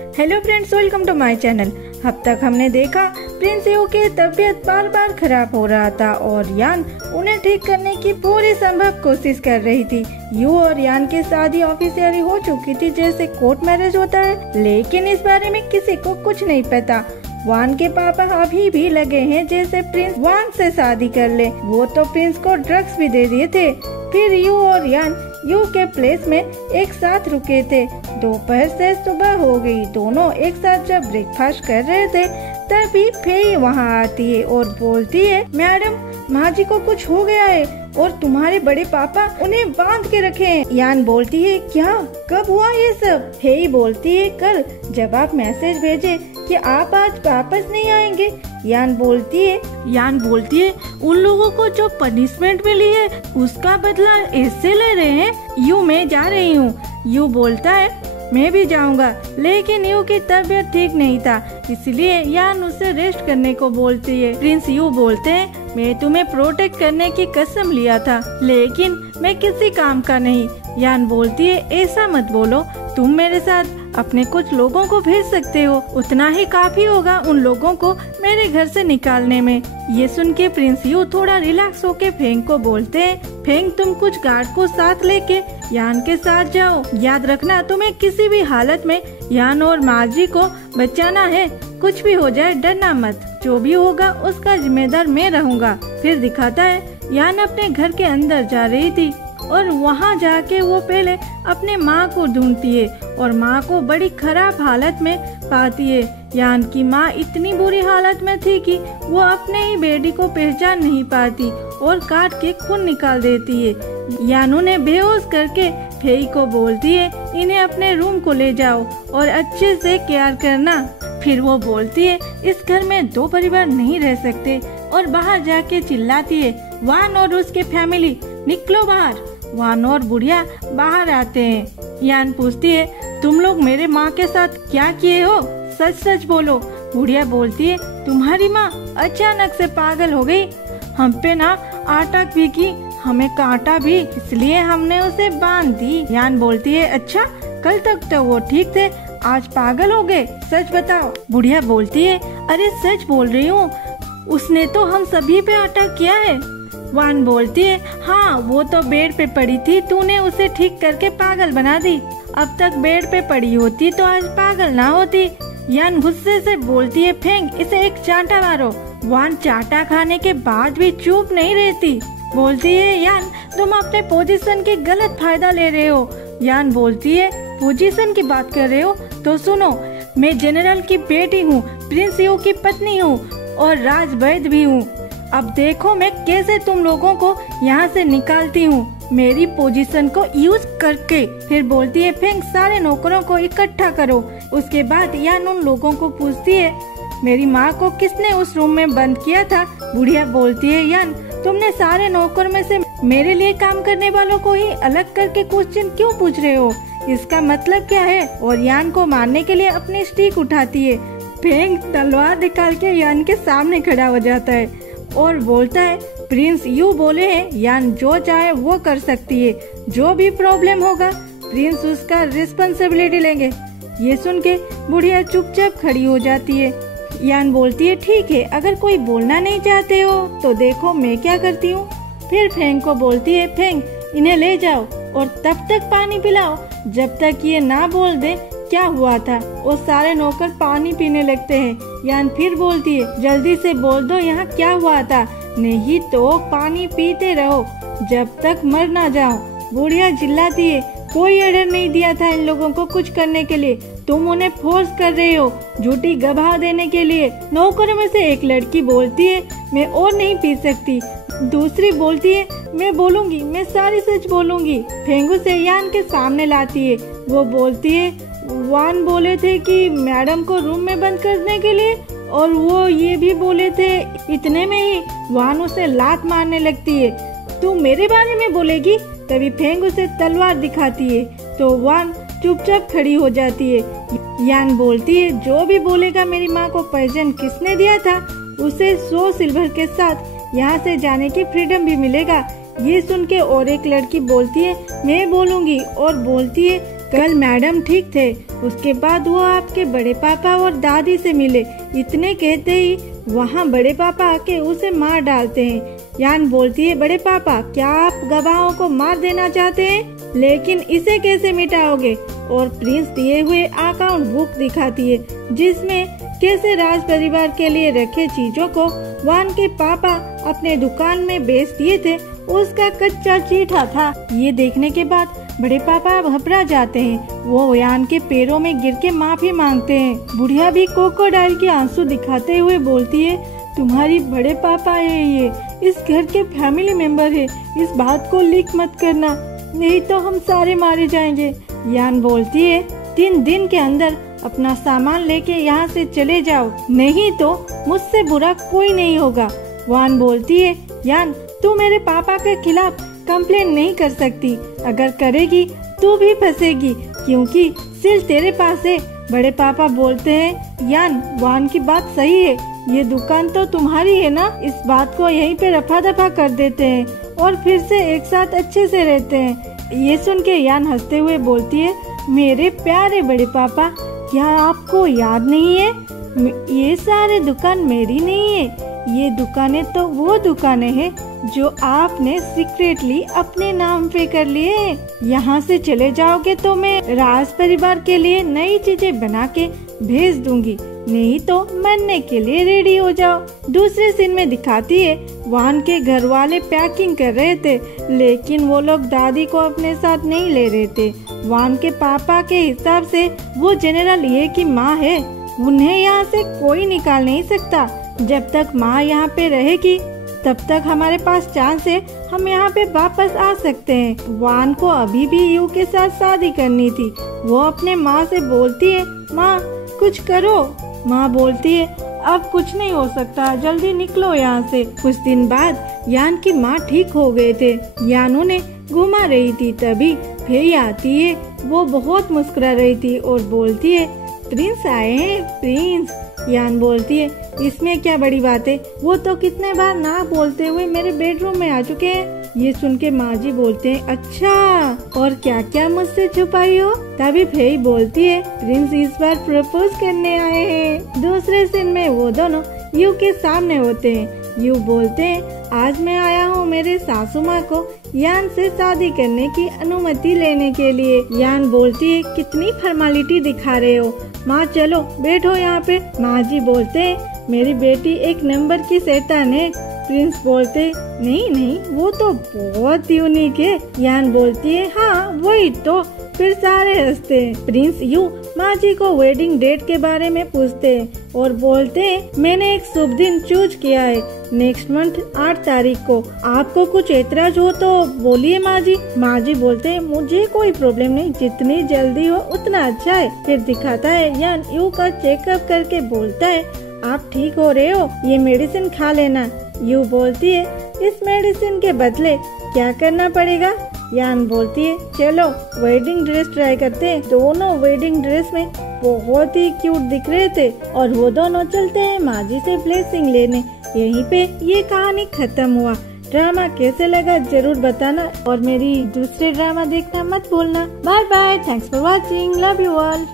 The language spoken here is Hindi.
Hello friends, welcome to my channel. अब तक हमने देखा प्रिंस यू की तबीयत बार बार खराब हो रहा था और यान उन्हें ठीक करने की पूरी संभव कोशिश कर रही थी। यू और यान की शादी ऑफिशियली हो चुकी थी, जैसे कोर्ट मैरिज होता है, लेकिन इस बारे में किसी को कुछ नहीं पता। वान के पापा अभी भी लगे हैं जैसे प्रिंस वान से शादी कर ले। वो तो प्रिंस को ड्रग्स भी दे दिए थे। फिर यू और यान यू के प्लेस में एक साथ रुके थे। दोपहर से सुबह हो गई। दोनों एक साथ जब ब्रेकफास्ट कर रहे थे तभी फेई वहाँ आती है और बोलती है, मैडम माँ जी को कुछ हो गया है और तुम्हारे बड़े पापा उन्हें बांध के रखे हैं। यान बोलती है, क्या, कब हुआ ये सब? फेई बोलती है, कल जब आप मैसेज भेजे कि आप आज वापस नहीं आएंगे। यान बोलती है उन लोगों को जो पनिशमेंट मिली है उसका बदला इससे ले रहे हैं। यू मैं जा रही हूँ। यू बोलता है, मैं भी जाऊंगा, लेकिन यू की तबीयत ठीक नहीं था, इसलिए यान उसे रेस्ट करने को बोलती है। प्रिंस यू बोलते हैं, मैं तुम्हें प्रोटेक्ट करने की कसम लिया था, लेकिन मैं किसी काम का नहीं। यान बोलती है, ऐसा मत बोलो, तुम मेरे साथ अपने कुछ लोगों को भेज सकते हो, उतना ही काफी होगा उन लोगों को मेरे घर से निकालने में। ये सुन के प्रिंस यू थोड़ा रिलैक्स होके फेंग को बोलते हैं, फेंग तुम कुछ गार्ड को साथ लेके यान के साथ जाओ। याद रखना, तुम्हें किसी भी हालत में यान और माजी को बचाना है। कुछ भी हो जाए डरना मत, जो भी होगा उसका जिम्मेदार मैं रहूंगा। फिर दिखाता है यान अपने घर के अंदर जा रही थी और वहाँ जाके वो पहले अपने माँ को ढूंढती है और माँ को बड़ी खराब हालत में पाती है। यान की माँ इतनी बुरी हालत में थी कि वो अपने ही बेटी को पहचान नहीं पाती और काट के खून निकाल देती है। यान उन्हें बेहोश करके फेई को बोलती है, इन्हें अपने रूम को ले जाओ और अच्छे से केयर करना। फिर वो बोलती है, इस घर में दो परिवार नहीं रह सकते, और बाहर जाके चिल्लाती है, वान और उसके फैमिली निकलो बाहर। वान और बुढ़िया बाहर आते हैं। यान पूछती है, तुम लोग मेरे माँ के साथ क्या किए हो? सच सच बोलो। बुढ़िया बोलती है, तुम्हारी माँ अचानक से पागल हो गई, हम पे ना आटा भी की, हमें काटा भी, इसलिए हमने उसे बांध दी। यान बोलती है, अच्छा, कल तक तो वो ठीक थे, आज पागल हो गए, सच बताओ। बुढ़िया बोलती है, अरे सच बोल रही हूँ, उसने तो हम सभी पे अटैक किया है। वान बोलती है, हाँ वो तो बेड पे पड़ी थी, तूने उसे ठीक करके पागल बना दी। अब तक बेड पे पड़ी होती तो आज पागल ना होती। यान गुस्से से बोलती है, फेंग इसे एक चांटा मारो। वान चांटा खाने के बाद भी चुप नहीं रहती। बोलती है, यान तुम अपने पोजीशन की गलत फायदा ले रहे हो। यान बोलती है, पोजीशन की बात कर रहे हो तो सुनो, मैं जनरल की बेटी हूँ, प्रिंस यू की पत्नी हूँ और राज वैद्य भी हूँ। अब देखो मैं कैसे तुम लोगों को यहाँ से निकालती हूँ, मेरी पोजीशन को यूज करके। फिर बोलती है, फेंग सारे नौकरों को इकट्ठा करो। उसके बाद यान उन लोगों को पूछती है, मेरी माँ को किसने उस रूम में बंद किया था? बुढ़िया बोलती है, यान तुमने सारे नौकर में से मेरे लिए काम करने वालों को ही अलग करके क्वेश्चन क्यों पूछ रहे हो? इसका मतलब क्या है? और यान को मारने के लिए अपनी स्टिक उठाती है। फेंग तलवार निकाल के यान के सामने खड़ा हो जाता है और बोलता है, प्रिंस यू बोले हैं यान जो चाहे वो कर सकती है, जो भी प्रॉब्लम होगा प्रिंस उसका रिस्पॉन्सिबिलिटी लेंगे। ये सुन के बुढ़िया चुपचाप खड़ी हो जाती है। यान बोलती है, ठीक है, अगर कोई बोलना नहीं चाहते हो तो देखो मैं क्या करती हूँ। फिर फेंग को बोलती है, फेंग इन्हें ले जाओ और तब तक पानी पिलाओ जब तक ये ना बोल दे क्या हुआ था। और सारे नौकर पानी पीने लगते हैं। यान फिर बोलती है, जल्दी से बोल दो यहाँ क्या हुआ था, नहीं तो पानी पीते रहो जब तक मर ना जाओ। बुढ़िया चिल्लाती है, कोई ऑर्डर नहीं दिया था इन लोगों को कुछ करने के लिए, तुम उन्हें फोर्स कर रहे हो झूठी गवाह देने के लिए। नौकरों में से एक लड़की बोलती है, मैं और नहीं पी सकती। दूसरी बोलती है, मैं बोलूंगी, मैं सारी सच बोलूंगी। फेंगू से यान के सामने लाती है। वो बोलती है, वान बोले थे कि मैडम को रूम में बंद करने के लिए, और वो ये भी बोले थे। इतने में ही वान उसे लात मारने लगती है, तू मेरे बारे में बोलेगी? तभी फेंग उसे तलवार दिखाती है तो वान चुपचाप खड़ी हो जाती है। यान बोलती है, जो भी बोलेगा मेरी माँ को पॉइजन किसने दिया था उसे 100 सिल्वर के साथ यहाँ से जाने की फ्रीडम भी मिलेगा। ये सुन के और एक लड़की बोलती है, मैं बोलूंगी, और बोलती है, कल मैडम ठीक थे, उसके बाद वो आपके बड़े पापा और दादी से मिले। इतने कहते ही वहाँ बड़े पापा आके उसे मार डालते हैं। यान बोलती है, बड़े पापा क्या आप गवाहों को मार देना चाहते हैं? लेकिन इसे कैसे मिटाओगे? और प्रिंस दिए हुए अकाउंट बुक दिखाती है, जिसमें कैसे राज परिवार के लिए रखे चीजों को वान के पापा अपने दुकान में बेच दिए थे, उसका कच्चा चीठा था। ये देखने के बाद बड़े पापा घबरा जाते हैं। वो यान के पैरों में गिर के माफी मांगते हैं। बुढ़िया भी क्रोकोडाइल के आंसू दिखाते हुए बोलती है, तुम्हारी बड़े पापा है, ये इस घर के फैमिली मेंबर है, इस बात को लीक मत करना, नहीं तो हम सारे मारे जाएंगे। यान बोलती है, 3 दिन के अंदर अपना सामान लेके यहाँ से चले जाओ, नहीं तो मुझसे बुरा कोई नहीं होगा। वान बोलती है, यान तू मेरे पापा के खिलाफ कंप्लेन नहीं कर सकती, अगर करेगी तू भी फंसेगी, क्योंकि सिर्फ तेरे पास है। बड़े पापा बोलते हैं, यान वान की बात सही है, ये दुकान तो तुम्हारी है ना, इस बात को यहीं पे रफा दफा कर देते हैं और फिर से एक साथ अच्छे से रहते हैं। ये सुन के यान हंसते हुए बोलती है, मेरे प्यारे बड़े पापा, क्या आपको याद नहीं है, ये सारे दुकान मेरी नहीं है, ये दुकानें तो वो दुकानें हैं जो आपने सीक्रेटली अपने नाम पे कर लिए हैं। यहाँ से चले जाओगे तो मैं राज परिवार के लिए नई चीजें बना के भेज दूंगी, नहीं तो मरने के लिए रेडी हो जाओ। दूसरे सीन में दिखाती है, वान के घर वाले पैकिंग कर रहे थे, लेकिन वो लोग दादी को अपने साथ नहीं ले रहे थे। वान के पापा के हिसाब से वो जनरल ये की माँ है, उन्हें यहाँ से कोई निकाल नहीं सकता। जब तक माँ यहाँ पे रहेगी तब तक हमारे पास चांस है, हम यहाँ पे वापस आ सकते हैं। वान को अभी भी यू के साथ शादी करनी थी। वो अपने माँ से बोलती है, माँ कुछ करो। माँ बोलती है, अब कुछ नहीं हो सकता, जल्दी निकलो यहाँ से। कुछ दिन बाद यान की माँ ठीक हो गए थे। यान उन्हें घुमा रही थी, तभी फेई आती है। वो बहुत मुस्कुरा रही थी और बोलती है, प्रिंस आए हैं, प्रिंस। यान बोलती है, इसमें क्या बड़ी बात है, वो तो कितने बार ना बोलते हुए मेरे बेडरूम में आ चुके हैं। ये सुन के माँ जी बोलते हैं, अच्छा और क्या क्या मुझसे छुपाई हो? तभी फेई बोलती है, प्रिंस इस बार प्रपोज करने आए हैं। दूसरे सीन में वो दोनों यू के सामने होते हैं। यू बोलते हैं, आज मैं आया हूँ मेरे सासू माँ को यान से शादी करने की अनुमति लेने के लिए। यान बोलती है, कितनी फॉर्मेलिटी दिखा रहे हो, माँ चलो बैठो यहाँ पे। माँ जी बोलते हैं, मेरी बेटी एक नंबर की शैतान है। प्रिंस बोलते, नहीं नहीं वो तो बहुत यूनिक है। यान बोलती है, हाँ वही तो। फिर सारे हंसते हैं। प्रिंस यू माँ जी को वेडिंग डेट के बारे में पूछते हैं और बोलते हैं, मैंने एक शुभ दिन चूज किया है, नेक्स्ट मंथ 8 तारीख को। आपको कुछ एतराज हो तो बोलिए माँ जी। माँ जी बोलते हैं, मुझे कोई प्रॉब्लम नहीं, जितनी जल्दी हो उतना अच्छा है। फिर दिखाता है, यान यू का चेकअप करके बोलता है, आप ठीक हो रहे हो, ये मेडिसिन खा लेना। यू बोलती है, इस मेडिसिन के बदले क्या करना पड़ेगा? यान बोलती है, चलो वेडिंग ड्रेस ट्राई करते हैं। दोनों वेडिंग ड्रेस में बहुत ही क्यूट दिख रहे थे और वो दोनों चलते हैं माँ जी से ब्लेसिंग लेने। यहीं पे ये कहानी खत्म हुआ। ड्रामा कैसे लगा जरूर बताना और मेरी दूसरे ड्रामा देखना मत भूलना। Bye bye, thanks for watching, love you all.